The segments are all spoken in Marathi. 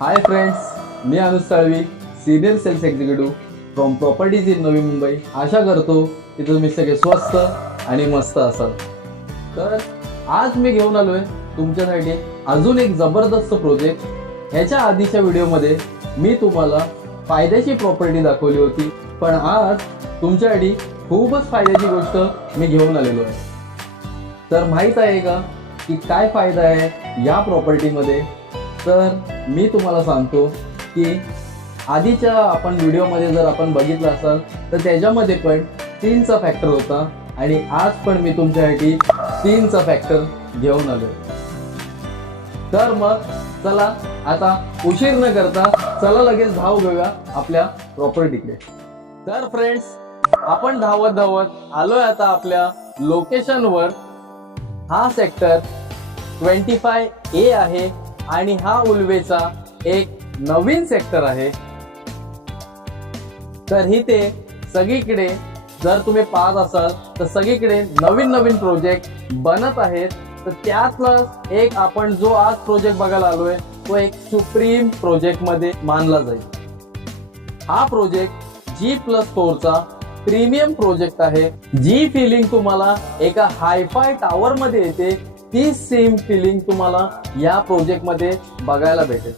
हाय फ्रेंड्स, मी Anuj Salvi, senior sales executive from properties in Navi Mumbai. आशा करतो की तुम्ही सगळे स्वस्त आणि मस्त असाल. तर आज मी घेऊन आलोय तुमच्यासाठी अजून एक जबरदस्त प्रोजेक्ट. ह्याच्या आधीच्या व्हिडिओमध्ये मी तुम्हाला फायद्याची प्रॉपर्टी दाखवली होती, पण आज तुमच्यासाठी खूपच फायद्याची गोष्ट मी घेऊन आलेलो आहे. तर माहीत आहे का की काय फायदा आहे या प्रॉपर्टीमध्ये? तर मी तुम्हाला सांगतो की आधीच्या आपण व्हिडिओमध्ये जर आपण बघितलं असाल तर त्याच्यामध्ये पण 3चा फॅक्टर होता आणि आज पण मी तुमच्यासाठी 3चा फॅक्टर घेऊन आलो. तर मग चला आता उशीर न करता चला लगेच धाव घेऊया आपल्या प्रॉपर्टीकडे. तर फ्रेंड्स, आपण धावत धावत आलोय आता आपल्या लोकेशनवर. हा सेक्टर 25A आहे आणि हा उल्वेचा एक नवीन सेक्टर आहे. तर इथे सगळीकडे जर तुम्ही पाहत असाल तर सगळीकडे नवीन नवीन प्रोजेक्ट बनत आहेत. तर त्यातला एक आपण जो आज प्रोजेक्ट बघायला आलोय तो एक सुप्रीम प्रोजेक्ट मध्ये मानला जाईल. हा प्रोजेक्ट G+4चा प्रीमियम प्रोजेक्ट आहे. जी फिलिंग तुम्हाला एका हायफाय टावर मध्ये येते ती सेम फिलिंग तुम्हाला या प्रोजेक्ट मध्ये बघायला भेटेल.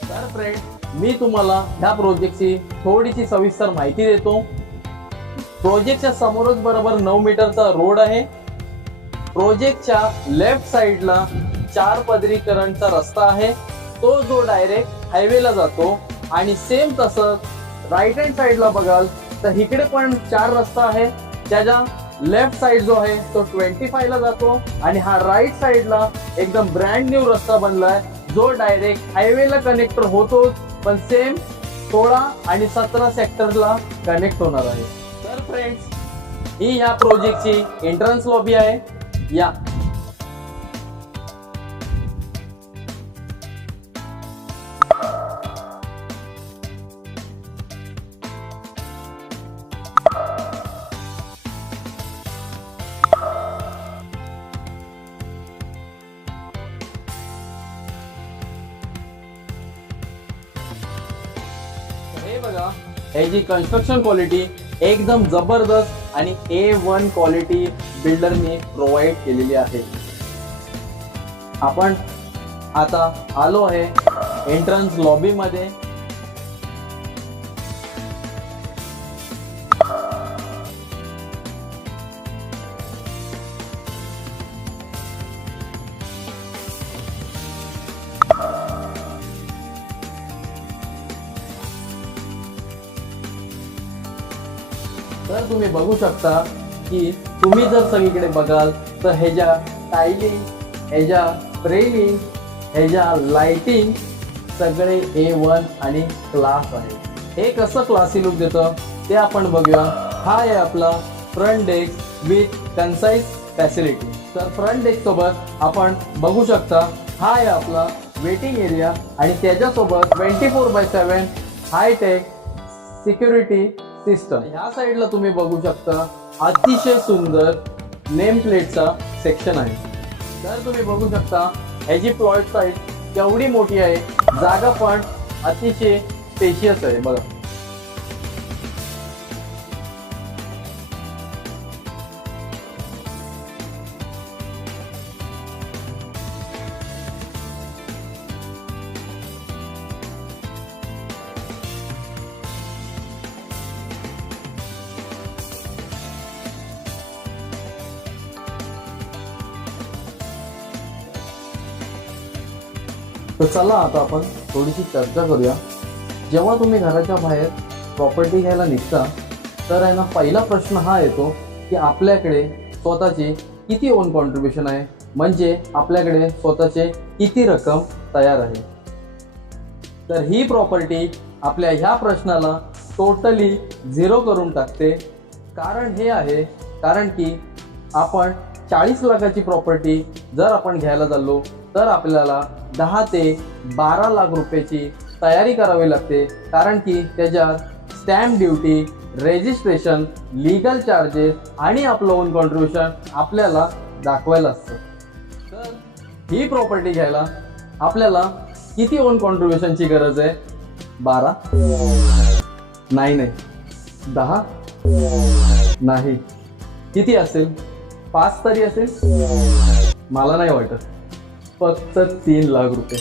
तर फ्रेंड, मी तुम्हाला ह्या प्रोजेक्टची थोडीशी सविस्तर माहिती देतो. प्रोजेक्टच्या समोरच बरोबर 9 मीटरचा रोड आहे. प्रोजेक्टच्या लेफ्ट साइडला 4 पदरीकरणचा रस्ता आहे, तो जो डायरेक्ट हायवेला जातो. आणि सेम तसंच राईट हँड साइडला बघाल तर इकडे पण 4 रस्ता आहे. त्याच्या लेफ्ट साइड जो आहे तो 25 ला जातो आणि हा राईट साइडला एकदम ब्रँड न्यू रस्ता बनलाय जो डायरेक्ट हायवेला कनेक्टर होतो, पण सेम 16 आणि 17 सेक्टरला कनेक्ट होणार आहे. तर फ्रेंड्स, ही या प्रोजेक्टची एंट्रन्स लॉबी आहे. या हे बघा, ह्याची कन्स्ट्रक्शन क्वालिटी एकदम जबरदस्त आणि A1 क्वालिटी बिल्डरने प्रोव्हाइड केलेली आहे. आपण आता आलो आहे एंट्रन्स लॉबी मध्ये. तर तुम्ही बघू शकता की तुम्ही जर सगळीकडे बघाल तर ह्याच्या टायलिंग, ह्याच्या रेलिंग, ह्याच्या लाइटिंग सगळे A1 आणि क्लास आहे. हे कसं क्लासी लुक देतं ते आपण बघूया. हा आहे आपला front desk with concise facility. तर फ्रंट डेस्क सोबत आपण बघू शकता हा आहे आपला वेटिंग एरिया आणि त्याच्यासोबत 24/7 हायटेक सिक्युरिटी सिस्टम. ह्या साईडला तुम्ही बघू शकता अतिशय सुंदर नेम प्लेटचा सेक्शन आहे. तर तुम्ही बघू शकता ह्याची प्लॉट साईज केवढी मोठी आहे, जागा पण अतिशय स्पेशियस आहे. बघा, तर चला आता आपण थोडीशी चर्चा करूया. जेव्हा तुम्ही घराच्या बाहेर प्रॉपर्टी घ्यायला निघता तर आहे ना, पहिला प्रश्न हा येतो की आपल्याकडे स्वतःचे किती ओन कॉन्ट्रीब्युशन आहे, म्हणजे आपल्याकडे स्वतःचे किती रक्कम तयार आहे. तर ही प्रॉपर्टी आपल्या ह्या प्रश्नाला टोटली 0 करून टाकते. कारण हे आहे, कारण की आपण 40 लाखाची प्रॉपर्टी जर आपण घ्यायला चाललो तर आपल्याला 10 ते 12 लाख रुपयाची तयारी करावी लागते. कारण की त्याच्यात stamp duty, registration, legal charges आणि आपलं ओन कॉन्ट्रीब्युशन आपल्याला दाखवायला असतं. तर ही प्रॉपर्टी घ्यायला आपल्याला किती ओन कॉन्ट्रीब्युशनची गरज आहे? 12? नाही नाही. 10? नाही. किती असेल? 5 तरी असेल? मला नाही वाटत. फक्त 3 लाख रुपये.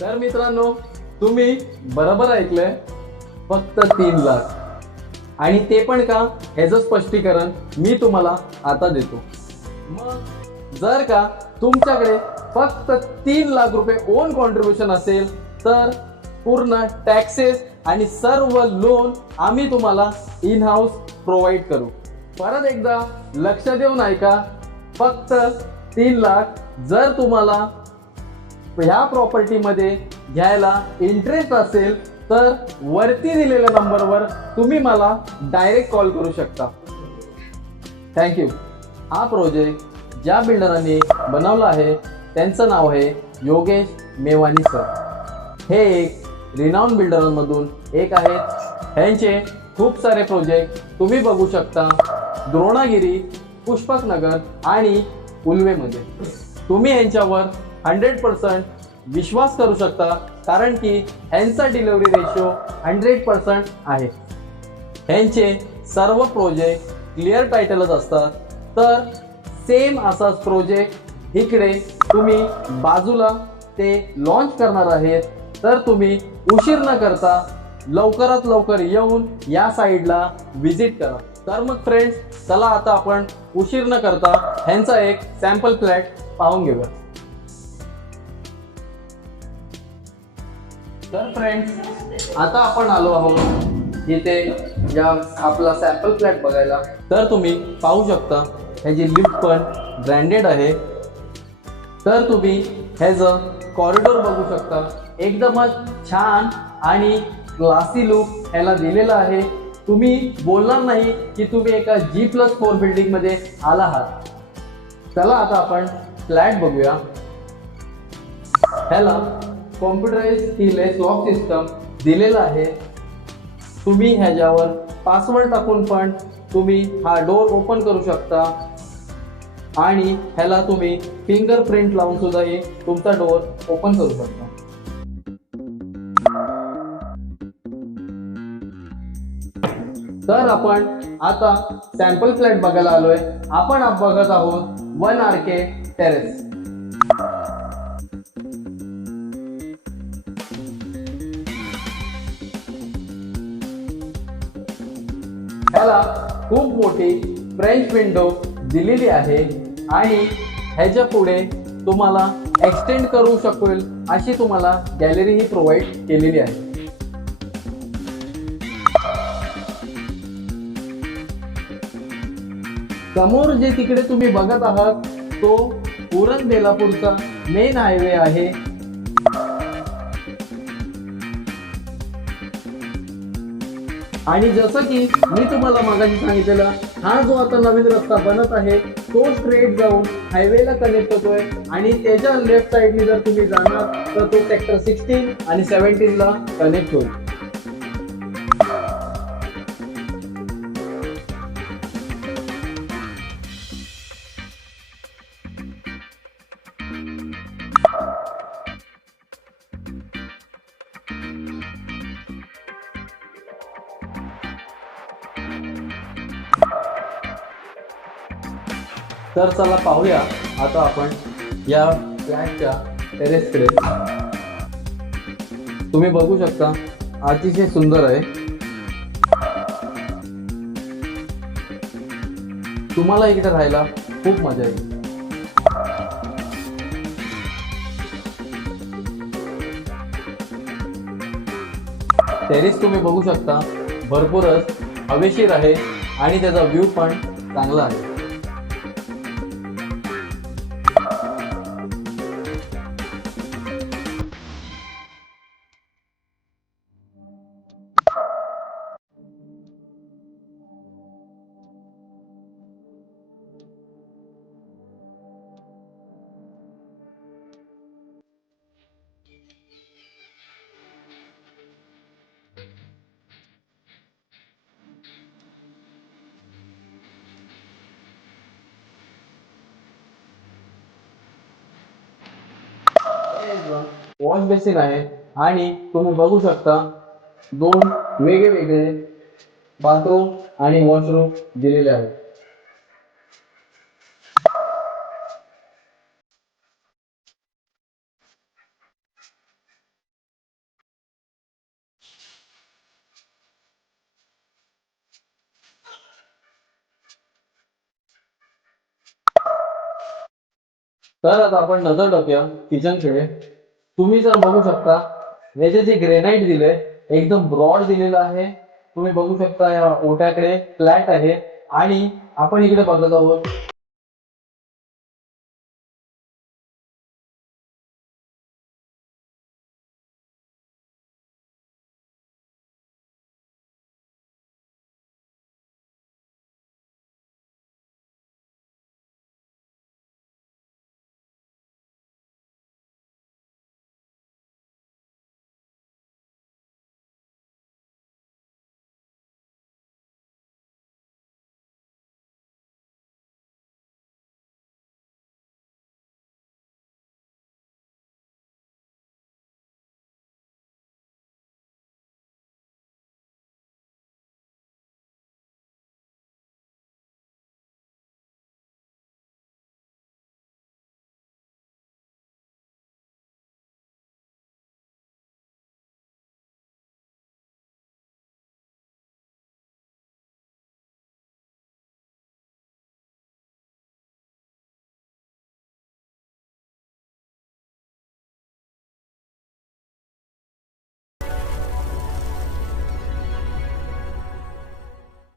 तर मित्रांनो, तुम्ही बरोबर ऐकलंय, फक्त 3 लाख. आणि ते पण का, ह्याचं स्पष्टीकरण मी तुम्हाला आता देतो. मग जर का तुमच्याकडे फक्त 3 लाख रुपये ओन कॉन्ट्रीब्युशन असेल तर पूर्ण टॅक्सेस आणि सर्व लोन आम्ही तुम्हाला इन हाऊस प्रोव्हाइड करू. परत एकदा लक्ष देऊन ऐका, फक्त 3 लाख. जर तुम्हाला ह्या प्रॉपर्टीमध्ये घ्यायला इंटरेस्ट असेल तर वरती दिलेल्या नंबरवर तुम्ही मला डायरेक्ट कॉल करू शकता. थँक्यू. हा प्रोजेक्ट ज्या बिल्डरांनी बनवला आहे त्यांचं नाव आहे योगेश मेवानी सर. हे एक रिनाऊन बिल्डरांमधून एक आहेत. ह्यांचे खूप सारे प्रोजेक्ट तुम्ही बघू शकता द्रोणागिरी, पुष्पकनगर आणि उल्वेमध्ये. तुम्ही ह्यांच्यावर 100% विश्वास करू शकता, कारण की ह्यांचा डिलिव्हरी रेशो 100% आहे. ह्यांचे सर्व प्रोजेक्ट क्लिअर टायटलच असतात. तर सेम असाच प्रोजेक्ट इकडे तुम्ही बाजूला ते लॉन्च करणार आहेत. तर तुम्ही उशीर न करता लवकरात लवकर येऊन या साईडला व्हिजिट करा. तर मग फ्रेंड्स, चला आता आपण उशीर न करता ह्यांचा एक सॅम्पल फ्लॅट पाहून घेऊया. तर फ्रेंड्स, आता आपण आलो आहोत इथे या आपला सॅम्पल फ्लॅट बघायला. तर तुम्ही पाहू शकता ह्याची लिफ्ट पण ब्रँडेड आहे. तर तुम्ही ह्याचं कॉरिडोर बघू शकता, एकदमच छान आणि क्लासी लुक ह्याला दिलेला आहे. तुम्ही बोलणार नाही की तुम्ही एका G+4 बिल्डिंग मध्ये आला आहात. चला आता आपण फ्लॅट बघूया. ह्याला कॉम्प्युटराइज कीलेस लॉक सिस्टम दिलेला आहे. तुम्ही ह्याच्यावर पासवर्ड टाकून पण तुम्ही हा डोर ओपन करू शकता आणि ह्याला तुम्ही फिंगरप्रिंट लावून सुद्धा तुमचा डोर ओपन करू शकता. तर आपण आता सॅम्पल फ्लॅट बघायला आलोय. आपण बघत आहोत 1 RK टेरेस. ह्याला खूप मोठी फ्रेंच विंडो दिलेली आहे आणि ह्याच्या पुढे तुम्हाला एक्सटेंड करू शकेल अशी तुम्हाला गॅलरी ही प्रोव्हाइड केलेली आहे. समोर जे तिकडे तुम्ही बघत आहात तो उरण बेलापूरचा मेन हायवे आहे. आणि जसं की मी तुम्हाला मागाशी सांगितलेलं, हा जो आता नवीन रस्ता बनत आहे तो स्ट्रेट जाऊन हायवेला कनेक्ट होतोय आणि त्याच्या लेफ्ट साइडने जर तुम्ही जाणार तर तो सेक्टर 16 आणि 17 ला कनेक्ट होईल. तर चला पाहूया आता आपण या फ्लॅटच्या टेरेसकडे. तुम्ही बघू शकता अतिशय सुंदर आहे. तुम्हाला इकडे राहायला खूप मजा येईल. टेरेस तुम्ही बघू शकता भरपूरच हवेशीर आहे आणि त्याचा व्ह्यू पण चांगला आहे. वॉश बेसिन आहे आणि तुम्ही बघू शकता दोन वेगळे बाथरूम आणि वॉशरूम दिलेले आहेत. तर आता आपण नजर टाकूया किचनकडे. तुम्ही जर बघू शकता याचे जे ग्रेनाइट दिले एकदम ब्रॉड दिलेलं आहे. तुम्ही बघू शकता या ओट्याकडे फ्लॅट आहे आणि आपण इकडे बघत आहोत